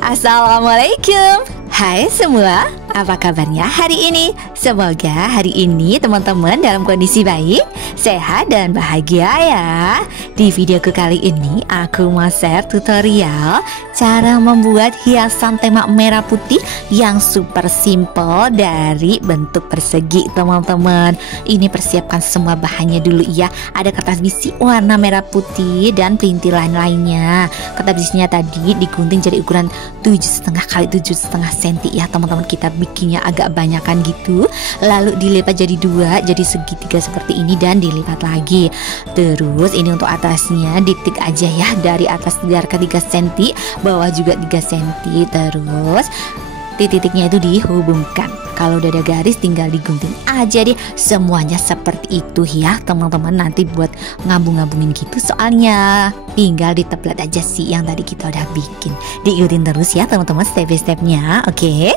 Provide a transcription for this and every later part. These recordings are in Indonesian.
Assalamualaikum. Hai semua, apa kabarnya hari ini? Semoga hari ini teman-teman dalam kondisi baik, sehat dan bahagia ya. Di videoku kali ini aku mau share tutorial cara membuat hiasan tema merah putih yang super simple dari bentuk persegi teman-teman. Ini persiapkan semua bahannya dulu ya. Ada kertas bisi warna merah putih dan perintilan lainnya. Kertas bisinya tadi digunting jadi ukuran 7,5 kali 7,5 cm ya teman-teman. Kita bikinnya agak banyakan gitu, lalu dilipat jadi dua, jadi segitiga seperti ini dan dilipat lagi. Terus ini untuk atasnya ditik aja ya, dari atas diarahkan 3 cm, bawah juga 3 cm. Terus titiknya itu dihubungkan. Kalau udah ada garis tinggal digunting aja deh. Semuanya seperti itu ya teman-teman. Nanti buat ngambung-ngambungin gitu soalnya. Tinggal diteplat aja sih yang tadi kita udah bikin. Diikutin terus ya teman-teman step by stepnya, oke?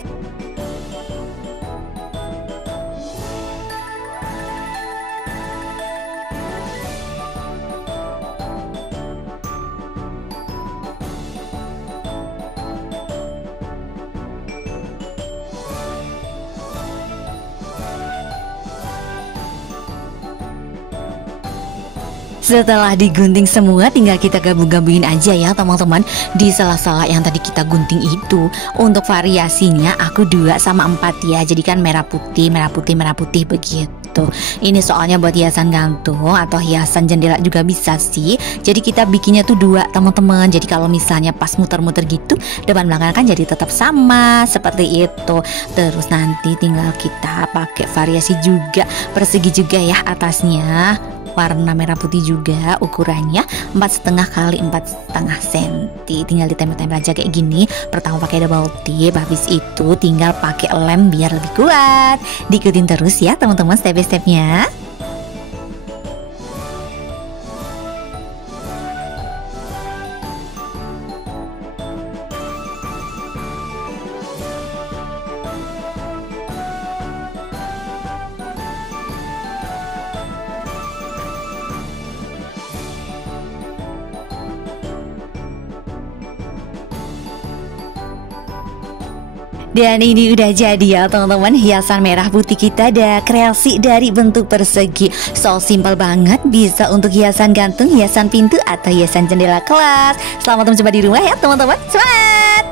Setelah digunting semua, tinggal kita gabung-gabungin aja ya teman-teman di sela-sela yang tadi kita gunting itu. Untuk variasinya aku 2 sama 4 ya. Jadi kan merah putih, merah putih, merah putih begitu. Ini soalnya buat hiasan gantung atau hiasan jendela juga bisa sih. Jadi kita bikinnya tuh 2 teman-teman. Jadi kalau misalnya pas muter-muter gitu, depan belakang kan jadi tetap sama seperti itu. Terus nanti tinggal kita pakai variasi juga, persegi juga ya atasnya. Warna merah putih juga, ukurannya 4,5 kali 4,5 cm. Tinggal ditempel-tempel aja kayak gini. Pertama pakai double tip, habis itu tinggal pakai lem biar lebih kuat. Diikutin terus ya teman-teman step by stepnya. Dan ini udah jadi ya teman-teman, hiasan merah putih kita ada kreasi dari bentuk persegi. So simple banget, bisa untuk hiasan gantung, hiasan pintu, atau hiasan jendela kelas. Selamat mencoba di rumah ya teman-teman, semangat!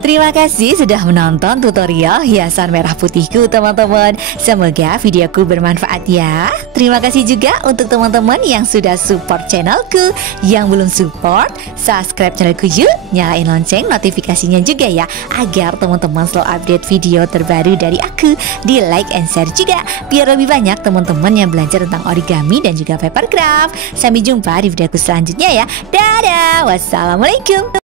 Terima kasih sudah menonton tutorial hiasan merah putihku teman-teman. Semoga videoku bermanfaat ya. Terima kasih juga untuk teman-teman yang sudah support channelku. Yang belum support, subscribe channelku yuk. Nyalain lonceng notifikasinya juga ya, agar teman-teman selalu update video terbaru dari aku. Di like and share juga, biar lebih banyak teman-teman yang belajar tentang origami dan juga papercraft. Sampai jumpa di videoku selanjutnya ya. Dadah, wassalamualaikum.